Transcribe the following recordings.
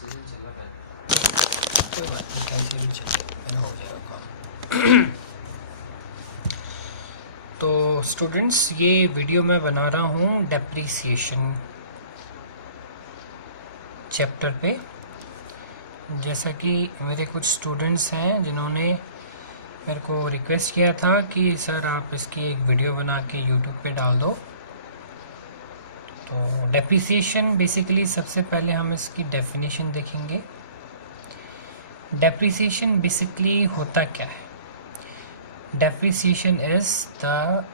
कोई बात नहीं, कैसे भी चले, हो जाएगा काम। तो स्टूडेंट्स, ये वीडियो मैं बना रहा हूँ डेप्रिसिएशन चैप्टर पे। जैसा कि मेरे कुछ स्टूडेंट्स हैं जिन्होंने मेरे को रिक्वेस्ट किया था कि सर आप इसकी एक वीडियो बना के यूट्यूब पे डाल दो। तो डेप्रिसिएशन बेसिकली सबसे पहले हम इसकी डेफिनेशन देखेंगे। डेप्रिसिएशन बेसिकली होता क्या है? Depreciation is the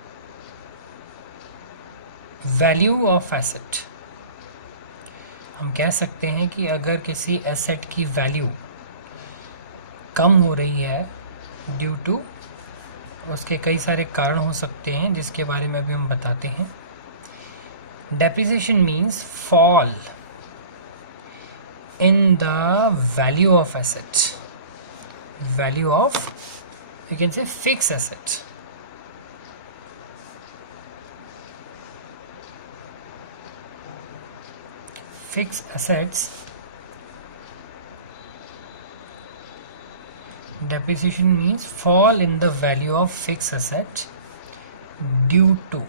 value of asset. हम कह सकते हैं कि अगर किसी एसेट की वैल्यू कम हो रही है ड्यू टू, उसके कई सारे कारण हो सकते हैं जिसके बारे में अभी हम बताते हैं। Depreciation means fall in the value of asset, value of, you can say, fixed asset. Fixed assets, depreciation means fall in the value of fixed asset due to।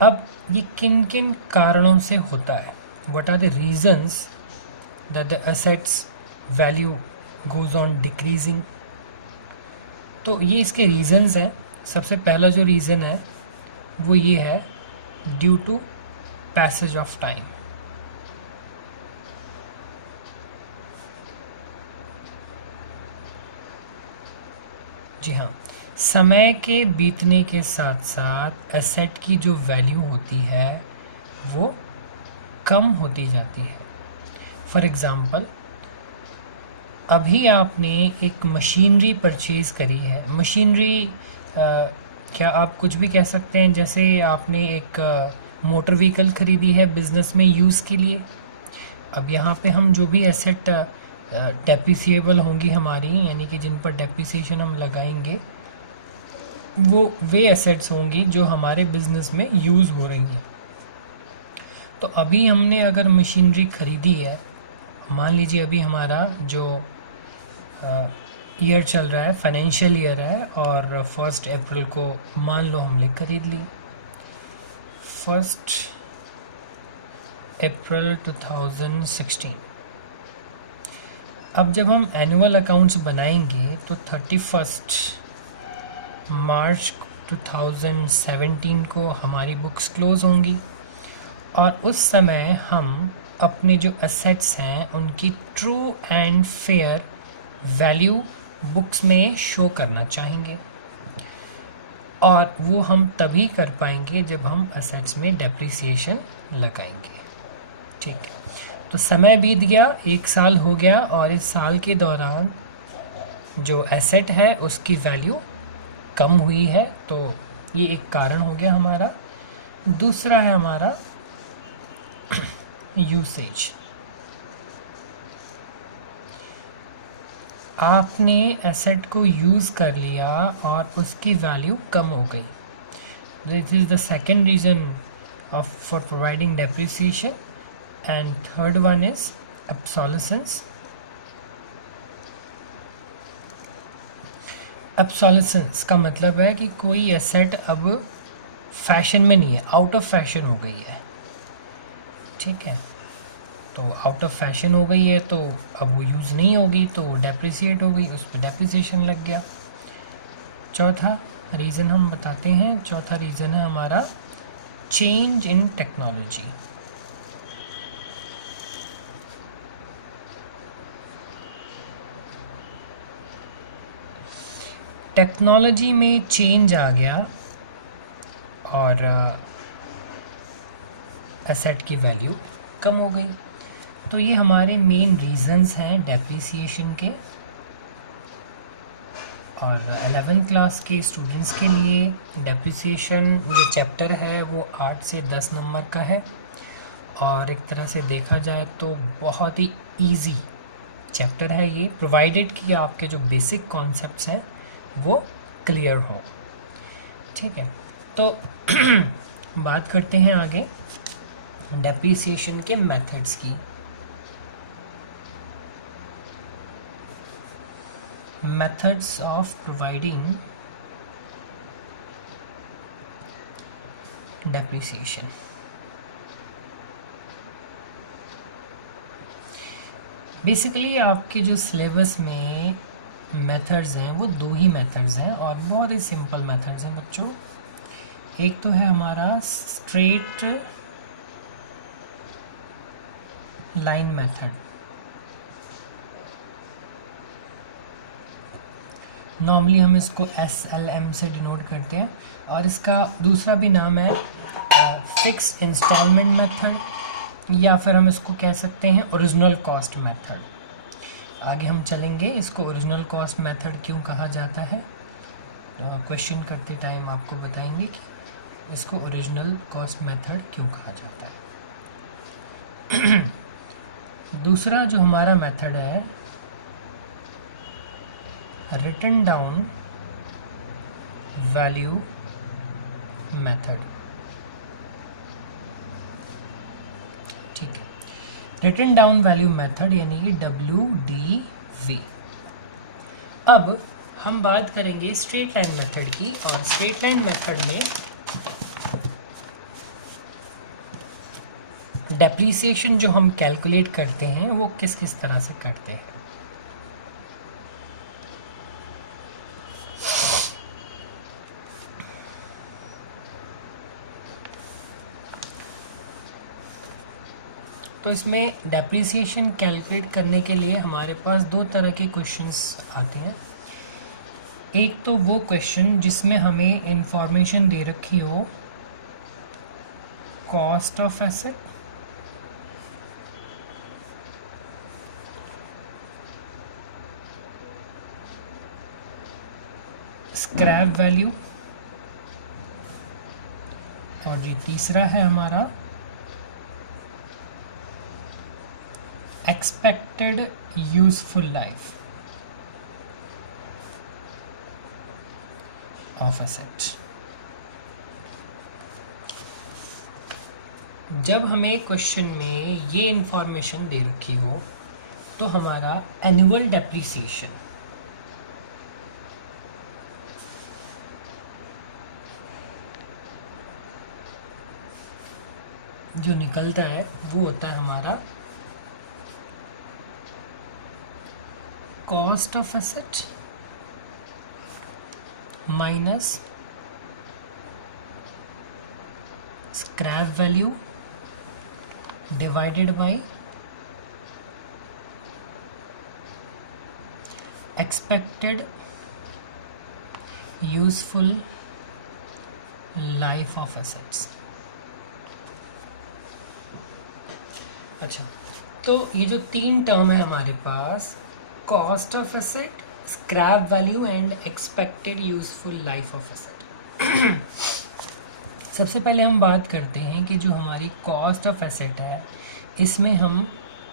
अब ये किन किन कारणों से होता है? What are the reasons that the assets value goes on decreasing? तो ये इसके रीज़न्स हैं। सबसे पहला जो रीज़न है वो ये है, due to passage of time. जी हाँ, समय के बीतने के साथ साथ एसेट की जो वैल्यू होती है वो कम होती जाती है। फॉर एग्ज़ाम्पल, अभी आपने एक मशीनरी परचेज़ करी है। मशीनरी क्या आप कुछ भी कह सकते हैं, जैसे आपने एक मोटर व्हीकल ख़रीदी है बिज़नेस में यूज़ के लिए। अब यहाँ पे हम जो भी एसेट डेप्रिसिएबल होंगी हमारी, यानी कि जिन पर डेप्रिसिएशन हम लगाएंगे, वो वे एसेट्स होंगी जो हमारे बिज़नेस में यूज़ हो रही हैं। तो अभी हमने अगर मशीनरी ख़रीदी है, मान लीजिए अभी हमारा जो ईयर चल रहा है, फाइनेंशियल ईयर है, और 1 अप्रैल को मान लो हमने खरीद ली, 1 अप्रैल 2016। अब जब हम एनुअल अकाउंट्स बनाएंगे तो 31 मार्च 2017 को हमारी बुक्स क्लोज होंगी, और उस समय हम अपने जो एसेट्स हैं उनकी true and fair value books में शो करना चाहेंगे, और वो हम तभी कर पाएंगे जब हम एसेट्स में डेप्रिसिएशन लगाएंगे। ठीक है, तो समय बीत गया, 1 साल हो गया, और इस साल के दौरान जो एसेट है उसकी वैल्यू कम हुई है। तो ये एक कारण हो गया हमारा। दूसरा है हमारा यूसेज। आपने एसेट को यूज़ कर लिया और उसकी वैल्यू कम हो गई। This is the second reason for providing depreciation. And third one is obsolescence। obsolescence का मतलब है कि कोई एसेट अब फैशन में नहीं है, आउट ऑफ फैशन हो गई है। ठीक है, तो आउट ऑफ फैशन हो गई है तो अब वो यूज़ नहीं होगी, तो डेप्रिसिएट हो गई, उस पर डेप्रिसिएशन लग गया। चौथा रीज़न हम बताते हैं। चौथा रीज़न है हमारा चेंज इन टेक्नोलॉजी। टेक्नोलॉजी में चेंज आ गया और एसेट की वैल्यू कम हो गई। तो ये हमारे मेन रीज़न्स हैं डेप्रिसिएशन के। और 11th क्लास के स्टूडेंट्स के लिए डेप्रिसिएशन जो चैप्टर है वो 8 से 10 नंबर का है, और एक तरह से देखा जाए तो बहुत ही इजी चैप्टर है ये, प्रोवाइडेड कि आपके जो बेसिक कॉन्सेप्ट्स हैं वो क्लियर हो। ठीक है, तो बात करते हैं आगे डेप्रिसिएशन के मेथड्स की। methods of providing depreciation. Basically आपके जो सिलेबस में मेथड्स हैं वो दो ही मेथड्स हैं और बहुत ही सिंपल मेथड्स हैं बच्चों. एक तो है हमारा स्ट्रेट लाइन मेथड. नॉर्मली हम इसको SLM से डिनोट करते हैं और इसका दूसरा भी नाम है फिक्स इंस्टॉलमेंट मेथड, या फिर हम इसको कह सकते हैं ओरिजिनल कॉस्ट मेथड. आगे हम चलेंगे इसको ओरिजिनल कॉस्ट मेथड क्यों कहा जाता है. क्वेश्चन करते टाइम आपको बताएंगे कि इसको ओरिजिनल कॉस्ट मेथड क्यों कहा जाता है. दूसरा जो हमारा मेथड है रिटन डाउन वैल्यू मेथड. ठीक है, रिटन डाउन वैल्यू मेथड यानी कि WDV. अब हम बात करेंगे स्ट्रेट लाइन मेथड की, और स्ट्रेट लाइन मेथड में डेप्रीसिएशन जो हम कैलकुलेट करते हैं वो किस किस तरह से करते हैं. तो इसमें डेप्रीसिएशन कैलकुलेट करने के लिए हमारे पास दो तरह के क्वेश्चंस आते हैं. एक तो वो क्वेश्चन जिसमें हमें इंफॉर्मेशन दे रखी हो cost of asset, scrap value, और जी तीसरा है हमारा expected useful life of asset. जब हमें क्वेश्चन में ये इंफॉर्मेशन दे रखी हो तो हमारा एनुअल डेप्रीसिएशन जो निकलता है वो होता है हमारा cost of asset minus scrap value divided by expected useful life of assets. अच्छा, तो ये जो तीन टर्म है हमारे पास, cost of asset, scrap value and expected useful life of asset. सबसे पहले हम बात करते हैं कि जो हमारी कॉस्ट ऑफ एसेट है इसमें हम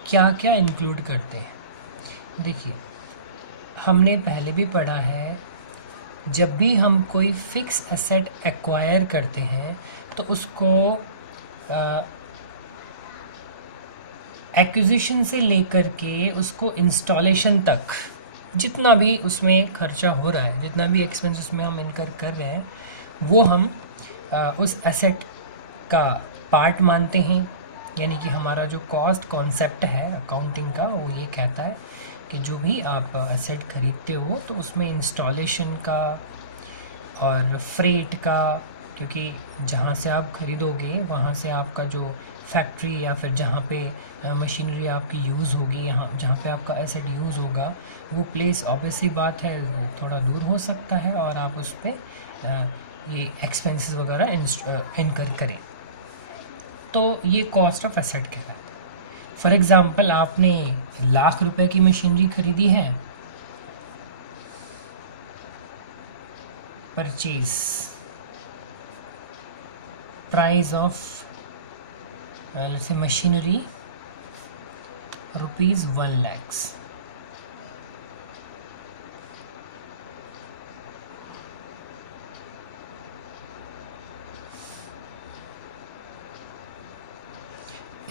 क्या क्या इंक्लूड करते हैं. देखिए, हमने पहले भी पढ़ा है जब भी हम कोई फिक्स एसेट एक्वायर करते हैं तो उसको एक्विजिशन से लेकर के उसको इंस्टॉलेशन तक जितना भी उसमें खर्चा हो रहा है, जितना भी एक्सपेंस उसमें हम इनकर कर रहे हैं, वो हम उस एसेट का पार्ट मानते हैं. यानी कि हमारा जो कॉस्ट कॉन्सेप्ट है अकाउंटिंग का वो ये कहता है कि जो भी आप एसेट खरीदते हो तो उसमें इंस्टॉलेशन का और फ्रेट का, क्योंकि जहाँ से आप खरीदोगे वहाँ से आपका जो फैक्ट्री या फिर जहाँ पे मशीनरी आपकी यूज़ होगी, यहाँ जहाँ पे आपका एसेट यूज़ होगा वो प्लेस ऑब्वियसली बात है थोड़ा दूर हो सकता है और आप उस पर ये एक्सपेंसेस वगैरह इनकर करें. तो ये कॉस्ट ऑफ एसेट कहलाता है. फॉर एग्ज़ाम्पल आपने ₹1,00,000 की मशीनरी खरीदी है, purchase price of let's say machinery ₹1,00,000.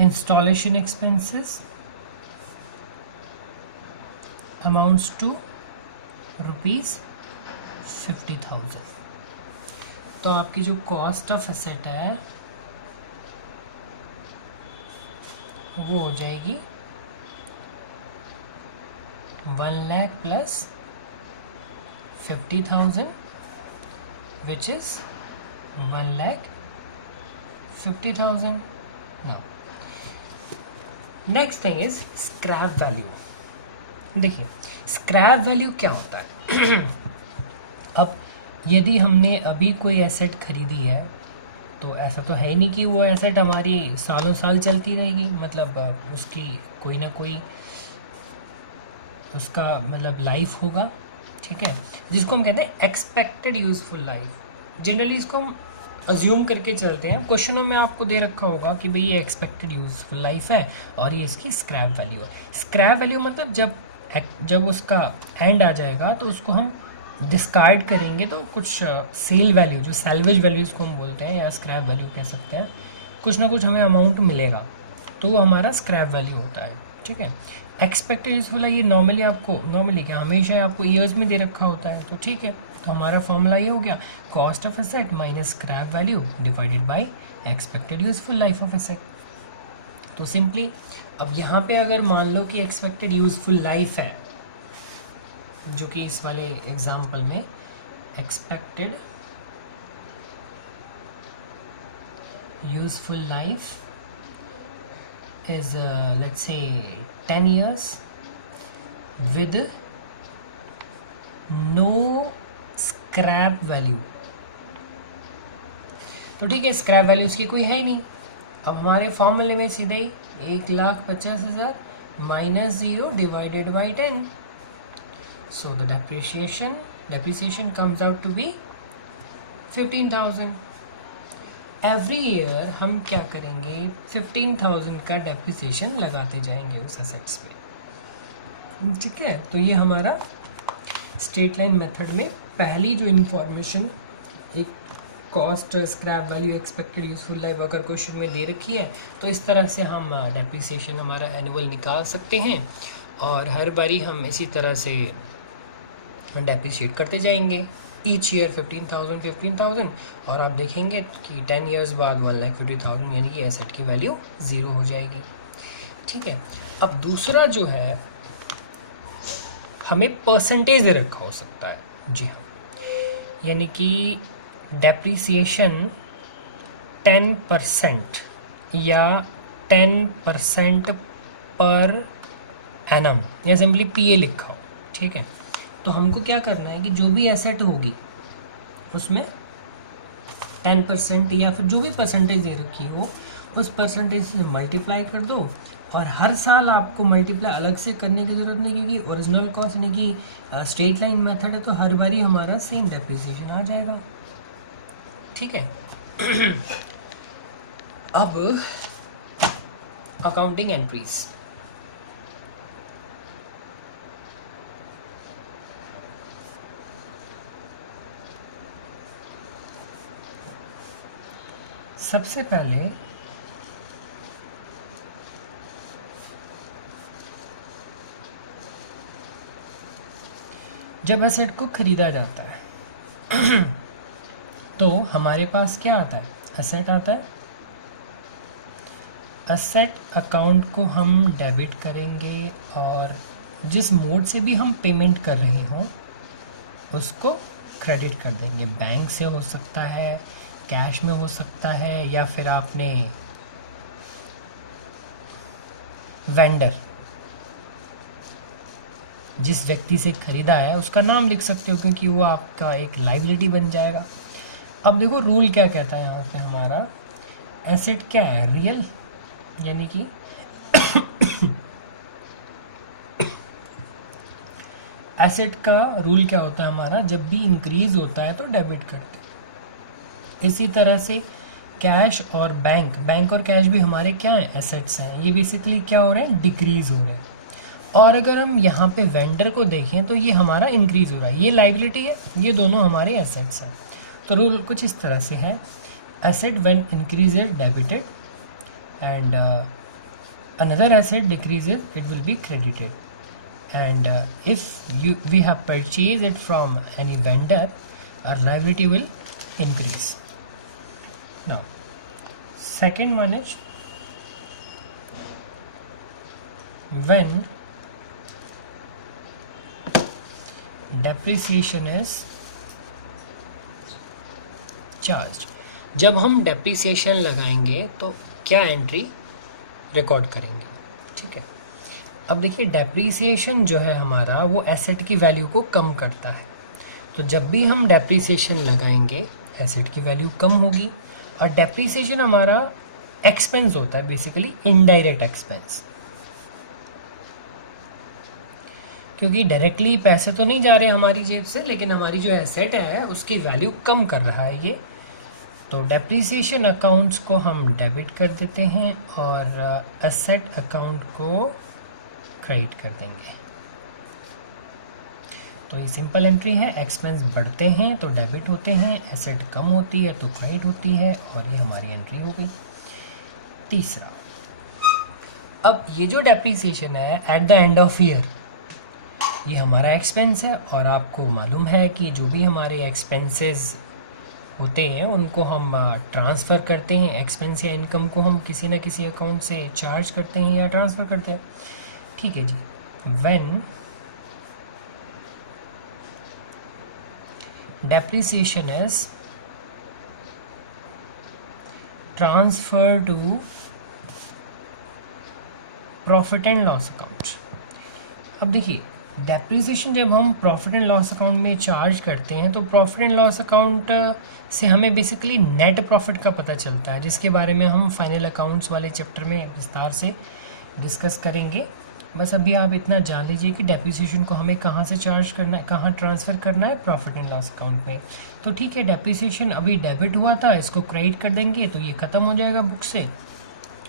Installation expenses amounts to ₹50,000। तो आपकी जो कॉस्ट ऑफ एसेट है वो हो जाएगी 1 lakh plus 50,000 which is 1,50,000. Now next thing is scrap value. देखिए स्क्रैप वैल्यू क्या होता है। अब यदि हमने अभी कोई एसेट खरीदी है तो ऐसा तो है ही नहीं कि वो एसेट हमारी सालों साल चलती रहेगी, मतलब उसकी कोई ना कोई उसका मतलब लाइफ होगा, ठीक है, जिसको हम कहते हैं एक्सपेक्टेड यूजफुल लाइफ। जनरली इसको हम अज्यूम करके चलते हैं। क्वेश्चनों में आपको दे रखा होगा कि भाई ये एक्सपेक्टेड यूजफुल लाइफ है और ये इसकी स्क्रैप वैल्यू है। स्क्रैप वैल्यू मतलब जब उसका एंड आ जाएगा तो उसको हम डिस्कार्ड करेंगे तो कुछ सेल वैल्यू, जो सैल्वेज वैल्यू इसको हम बोलते हैं या स्क्रैप वैल्यू कह सकते हैं, कुछ ना कुछ हमें अमाउंट मिलेगा तो वो हमारा स्क्रैप वैल्यू होता है, ठीक है। एक्सपेक्टेड यूजफुल ये नॉर्मली क्या हमेशा आपको ईयर्स में दे रखा होता है, तो ठीक है। तो हमारा फॉर्मूला ये हो गया cost of asset minus scrap value divided by expected useful life of asset. तो सिंपली अब यहाँ पे अगर मान लो कि एक्सपेक्टेड यूजफुल लाइफ है, जो कि इस वाले एग्जाम्पल में expected useful life is let's say 10 years with no scrap value। तो ठीक है, स्क्रैप वैल्यू उसकी कोई है ही नहीं। अब हमारे फॉर्मूले में सीधे ही 1,50,000 minus 0 divided by 10, so the depreciation comes out to be 15,000। Every year हम क्या करेंगे 15,000 का डेप्रिसिएशन लगाते जाएंगे उस एसेट्स पे, ठीक है। तो ये हमारा स्ट्रेट लाइन मेथड में पहली जो इन्फॉर्मेशन, एक cost, scrap value, expected useful life अगर क्वेश्चन में दे रखी है तो इस तरह से हम डेप्रिसिएशन हमारा एनुअल निकाल सकते हैं और हर बारी हम इसी तरह से डेप्रिशिएट करते जाएंगे ईच ईयर 15,000 और आप देखेंगे कि 10 ईयर्स बाद 1,50,000 यानी कि एसेट की वैल्यू 0 हो जाएगी, ठीक है। अब दूसरा जो है हमें परसेंटेज दे रखा हो सकता है, जी हाँ, यानी कि डेप्रिसिएशन 10% या 10% पर एनम या सिंपली पीए लिखा हो, ठीक है। तो हमको क्या करना है कि जो भी एसेट होगी उसमें 10% या फिर जो भी परसेंटेज दे रखी हो उस परसेंटेज से मल्टीप्लाई कर दो और हर साल आपको मल्टीप्लाई अलग से करने की ज़रूरत नहीं, क्योंकि ओरिजिनल कॉस्ट यानी कि स्ट्रेट लाइन मेथड है तो हर बारी हमारा सेम डेप्रिसिएशन आ जाएगा, ठीक है। अब अकाउंटिंग एंट्रीज, सबसे पहले जब एसेट को खरीदा जाता है तो हमारे पास क्या आता है, एसेट आता है। एसेट अकाउंट को हम डेबिट करेंगे और जिस मोड से भी हम पेमेंट कर रहे हों उसको क्रेडिट कर देंगे। बैंक से हो सकता है, कैश में हो सकता है, या फिर आपने वेंडर जिस व्यक्ति से खरीदा है उसका नाम लिख सकते हो, क्योंकि वो आपका एक लाइबिलिटी बन जाएगा। अब देखो रूल क्या कहता है यहाँ पे, हमारा एसेट क्या है, रियल, यानी कि एसेट का रूल क्या होता है हमारा, जब भी इंक्रीज होता है तो डेबिट करते हैं। इसी तरह से कैश और बैंक और कैश भी हमारे क्या हैं, एसेट्स हैं। ये बेसिकली क्या हो रहे हैं, डिक्रीज हो रहे हैं। और अगर हम यहाँ पे वेंडर को देखें तो ये हमारा इंक्रीज हो रहा है, ये लाइबिलिटी है, ये दोनों हमारे एसेट्स हैं। तो रूल कुछ इस तरह से है, asset when increases debited and another asset decreases it will be credited. and if we have purchased it from any vendor, our liability will increase. Now second one is when depreciation is charged. जब हम depreciation लगाएंगे तो क्या entry record करेंगे, ठीक है। अब देखिए डेप्रीसिएशन जो है हमारा वो एसेट की वैल्यू को कम करता है, तो जब भी हम डेप्रीसिएशन लगाएंगे एसेट की वैल्यू कम होगी। और डेप्रीसिएशन हमारा एक्सपेंस होता है, बेसिकली इनडायरेक्ट एक्सपेंस, क्योंकि डायरेक्टली पैसे तो नहीं जा रहे हमारी जेब से, लेकिन हमारी जो एसेट है उसकी वैल्यू कम कर रहा है ये। तो डेप्रीसिएशन अकाउंट्स को हम डेबिट कर देते हैं और एसेट अकाउंट को क्रेडिट कर देंगे। तो ये सिंपल एंट्री है, एक्सपेंस बढ़ते हैं तो डेबिट होते हैं, एसेट कम होती है तो क्रेडिट होती है, और ये हमारी एंट्री हो गई। तीसरा, अब ये जो डेप्रीसिएशन है at the end of year, ये हमारा एक्सपेंस है, और आपको मालूम है कि जो भी हमारे एक्सपेंसेस होते हैं उनको हम ट्रांसफ़र करते हैं, एक्सपेंस या इनकम को हम किसी न किसी अकाउंट से चार्ज करते हैं या ट्रांसफ़र करते हैं, ठीक है जी। When depreciation is transferred to profit and loss account. अब देखिए डेप्रिसिएशन जब हम प्रॉफिट एंड लॉस अकाउंट में चार्ज करते हैं तो प्रॉफिट एंड लॉस अकाउंट से हमें बेसिकली नेट प्रॉफिट का पता चलता है, जिसके बारे में हम फाइनल अकाउंट्स वाले चैप्टर में विस्तार से डिस्कस करेंगे। बस अभी आप इतना जान लीजिए कि डेप्रिसिएशन को हमें कहाँ से चार्ज करना है, कहाँ ट्रांसफ़र करना है, प्रॉफिट एंड लॉस अकाउंट में। तो ठीक है, डेप्रिसिएशन अभी डेबिट हुआ था, इसको क्रेडिट कर देंगे तो ये ख़त्म हो जाएगा बुक से,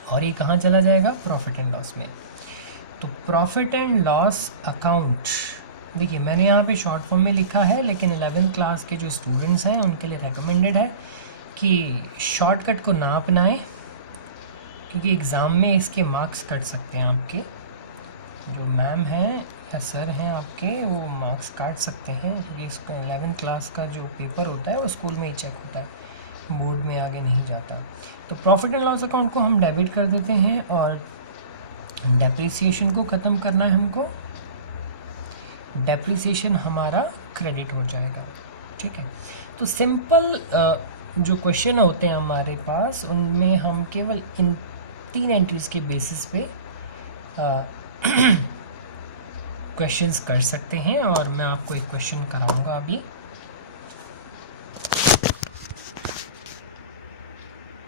और ये कहाँ चला जाएगा, प्रॉफिट एंड लॉस में। तो प्रॉफिट एंड लॉस अकाउंट, देखिए मैंने यहाँ पे शॉर्ट फॉर्म में लिखा है, लेकिन 11th क्लास के जो स्टूडेंट्स हैं उनके लिए रेकमेंडेड है कि शॉर्टकट को ना अपनाएं, क्योंकि एग्ज़ाम में इसके मार्क्स कट सकते हैं आपके। जो मैम हैं या सर हैं आपके, वो मार्क्स काट सकते हैं, क्योंकि इसका 11th क्लास का जो पेपर होता है वो स्कूल में ही चेक होता है, बोर्ड में आगे नहीं जाता। तो प्रॉफिट एंड लॉस अकाउंट को हम डेबिट कर देते हैं और डेप्रिसिएशन को ख़त्म करना है हमको, डेप्रिसिएशन हमारा क्रेडिट हो जाएगा, ठीक है। तो सिंपल जो क्वेश्चन होते हैं हमारे पास, उनमें हम केवल इन 3 एंट्रीज़ के बेसिस पे क्वेश्चंस कर सकते हैं। और मैं आपको एक क्वेश्चन कराऊंगा अभी।